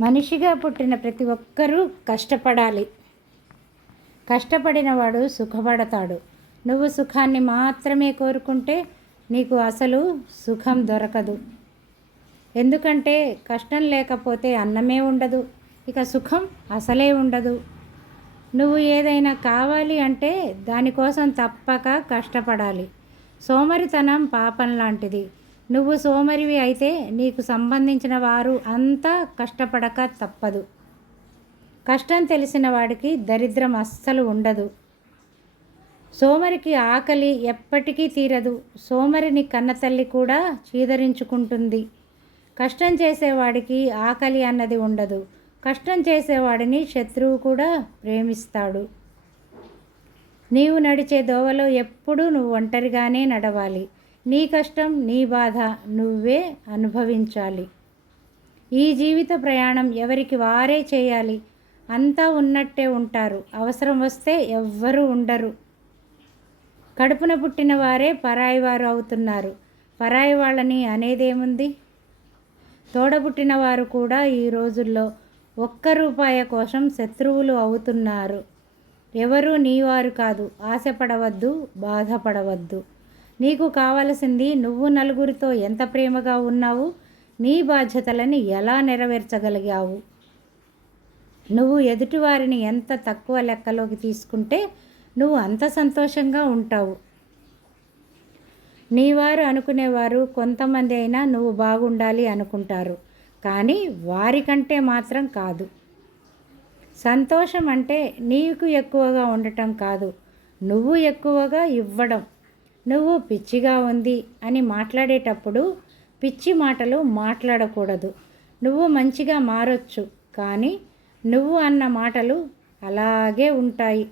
మనిషిగా పుట్టిన ప్రతి ఒక్కరూ కష్టపడాలి. కష్టపడినవాడు సుఖపడతాడు. నువ్వు సుఖాన్ని మాత్రమే కోరుకుంటే నీకు అసలు సుఖం దొరకదు. ఎందుకంటే కష్టం లేకపోతే అన్నమే ఉండదు. ఇక సుఖం అసలే ఉండదు. నువ్వు ఏదైనా కావాలి అంటే దానికోసం తప్పక కష్టపడాలి. సోమరితనం పాపం లాంటిది. నువ్వు సోమరివి అయితే నీకు సంబంధించిన వారు అంతా కష్టపడక తప్పదు. కష్టం తెలిసిన వాడికి దరిద్రం అస్సలు ఉండదు. సోమరికి ఆకలి ఎప్పటికీ తీరదు. సోమరిని కన్నతల్లి కూడా చీదరించుకుంటుంది. కష్టం చేసేవాడికి ఆకలి అన్నది ఉండదు. కష్టం చేసేవాడిని శత్రువు కూడా ప్రేమిస్తాడు. నీవు నడిచే దోవలో ఎప్పుడూ నువ్వు ఒంటరిగానే నడవాలి. నీ కష్టం నీ బాధ నువ్వే అనుభవించాలి. ఈ జీవిత ప్రయాణం ఎవరికి వారే చేయాలి? అంతా ఉన్నట్టే ఉంటారు. అవసరం వస్తే ఎవ్వరూ ఉండరు. కడుపున పుట్టిన వారే పరాయి వారు అవుతున్నారు. పరాయి వాళ్ళని అనేదేముంది? తోడబుట్టిన వారు కూడా ఈ రోజుల్లో ఒక్క రూపాయి కోసం శత్రువులు అవుతున్నారు. ఎవరు నీవారు కాదు. ఆశపడవద్దు బాధపడవద్దు. నీకు కావలసింది నువ్వు నలుగురితో ఎంత ప్రేమగా ఉన్నావు నీ బాధ్యతలని ఎలా నెరవేర్చగలిగావు? నువ్వు ఎదుటివారిని ఎంత తక్కువ లెక్కలోకి తీసుకుంటే నువ్వు అంత సంతోషంగా ఉంటావు. నీవారు అనుకునేవారు కొంతమంది అయినా నువ్వు బాగుండాలి అనుకుంటారు కానీ వారికంటే మాత్రం కాదు. సంతోషం అంటే నీకు ఎక్కువగా ఉండటం కాదు నువ్వు ఎక్కువగా ఇవ్వడం. నువ్వు పిచ్చిగా ఉంది అని మాట్లాడేటప్పుడు పిచ్చి మాటలు మాట్లాడకూడదు. నువ్వు మంచిగా మారొచ్చు కానీ నువ్వు అన్న మాటలు అలాగే ఉంటాయి.